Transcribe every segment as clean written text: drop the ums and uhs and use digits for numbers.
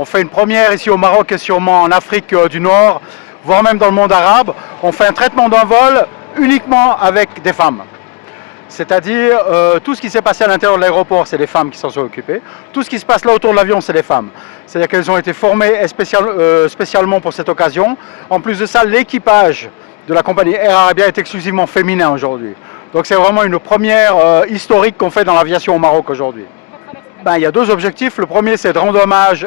On fait une première ici au Maroc et sûrement en Afrique du Nord, voire même dans le monde arabe. On fait un traitement d'un vol uniquement avec des femmes. C'est-à-dire, tout ce qui s'est passé à l'intérieur de l'aéroport, c'est les femmes qui s'en sont occupées. Tout ce qui se passe là autour de l'avion, c'est les femmes. C'est-à-dire qu'elles ont été formées spécialement pour cette occasion. En plus de ça, l'équipage de la compagnie Air Arabia est exclusivement féminin aujourd'hui. Donc c'est vraiment une première historique qu'on fait dans l'aviation au Maroc aujourd'hui. Il y a deux objectifs. Le premier, c'est de rendre hommage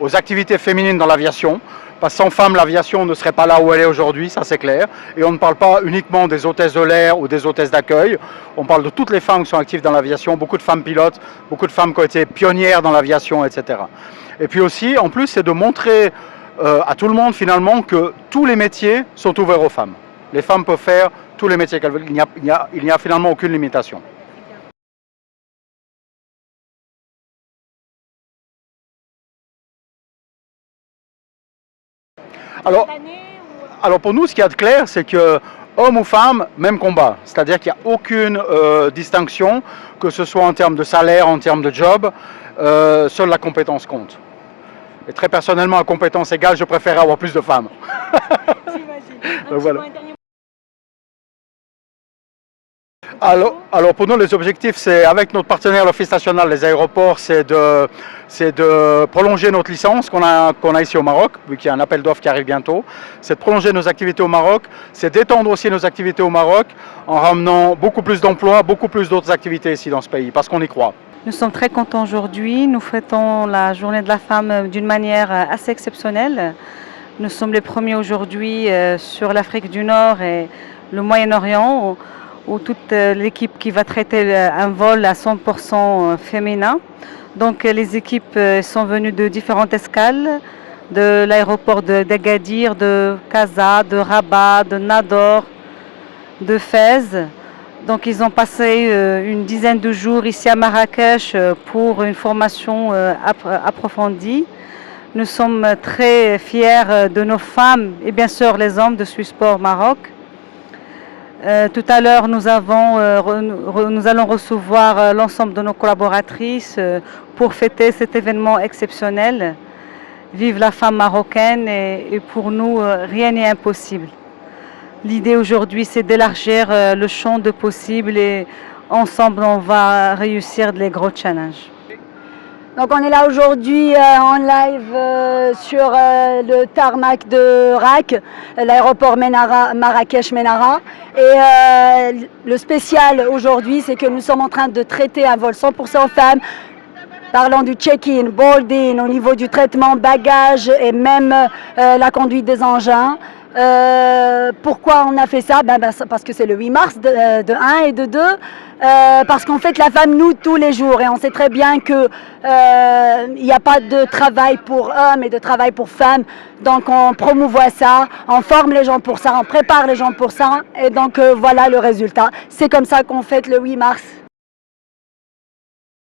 aux activités féminines dans l'aviation. Parce que sans femmes, l'aviation ne serait pas là où elle est aujourd'hui, ça c'est clair. Et on ne parle pas uniquement des hôtesses de l'air ou des hôtesses d'accueil. On parle de toutes les femmes qui sont actives dans l'aviation, beaucoup de femmes pilotes, beaucoup de femmes qui ont été pionnières dans l'aviation, etc. Et puis aussi, en plus, c'est de montrer à tout le monde finalement que tous les métiers sont ouverts aux femmes. Les femmes peuvent faire tous les métiers qu'elles veulent. Il n'y a finalement aucune limitation. Alors pour nous, ce qu'il y a de clair, c'est que homme ou femme, même combat. C'est-à-dire qu'il n'y a aucune distinction, que ce soit en termes de salaire, en termes de job, seule la compétence compte. Et très personnellement, à compétence égale, je préfère avoir plus de femmes. Donc, voilà. Alors pour nous, les objectifs, c'est avec notre partenaire, l'Office national des aéroports, c'est de prolonger notre licence qu'on a ici au Maroc, vu qu'il y a un appel d'offres qui arrive bientôt. C'est de prolonger nos activités au Maroc, c'est d'étendre aussi nos activités au Maroc en ramenant beaucoup plus d'emplois, beaucoup plus d'autres activités ici dans ce pays, parce qu'on y croit. Nous sommes très contents aujourd'hui. Nous fêtons la journée de la femme d'une manière assez exceptionnelle. Nous sommes les premiers aujourd'hui sur l'Afrique du Nord et le Moyen-Orient, où toute l'équipe qui va traiter un vol à 100% féminin. Donc les équipes sont venues de différentes escales, de l'aéroport d'Agadir, de Casa, de Rabat, de Nador, de Fès. Donc ils ont passé une dizaine de jours ici à Marrakech pour une formation approfondie. Nous sommes très fiers de nos femmes et bien sûr les hommes de Swissport Maroc. Tout à l'heure, nous allons recevoir l'ensemble de nos collaboratrices pour fêter cet événement exceptionnel. Vive la femme marocaine et pour nous, rien n'est impossible. L'idée aujourd'hui, c'est d'élargir le champ de possibles et ensemble, on va réussir les gros challenges. Donc on est là aujourd'hui en live sur le tarmac de RAC, l'aéroport Marrakech-Menara. Et le spécial aujourd'hui, c'est que nous sommes en train de traiter un vol 100% femmes, parlant du check-in, boarding, au niveau du traitement bagages et même la conduite des engins. Pourquoi on a fait ça? Parce que c'est le 8 mars de 1 et de 2. Parce qu'on fait la femme nous tous les jours et on sait très bien que il n'y a pas de travail pour hommes et de travail pour femmes, donc on promouvoit ça, on forme les gens pour ça, on prépare les gens pour ça et donc voilà le résultat. C'est comme ça qu'on fête le 8 mars.